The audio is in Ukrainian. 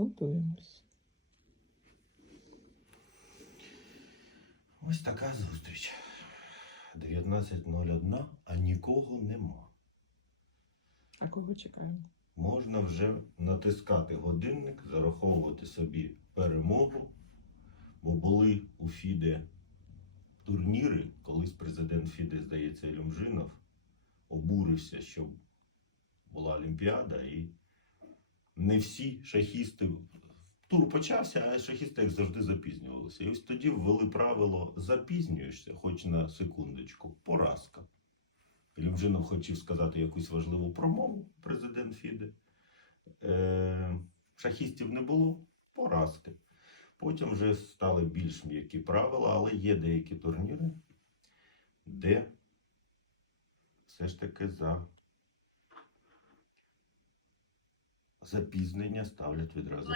Готуємось. Ось така зустріч. 19.01, а нікого нема. А кого чекаємо? Можна вже натискати годинник, зараховувати собі перемогу, бо були у Фіде турніри, колись президент Фіде, здається, Ілюмжинов, обурився, що була Олімпіада, і не всі шахісти. Тур почався, а шахісти, як завжди, запізнювалися. І ось тоді ввели правило запізнюєшся, хоч на секундочку, поразка. Ілюмжинов хотів сказати якусь важливу промову, президент Фіде. Е, шахістів не було, поразки. Потім вже стали більш м'які правила, але є деякі турніри, де все ж таки за запізнення ставлять відразу.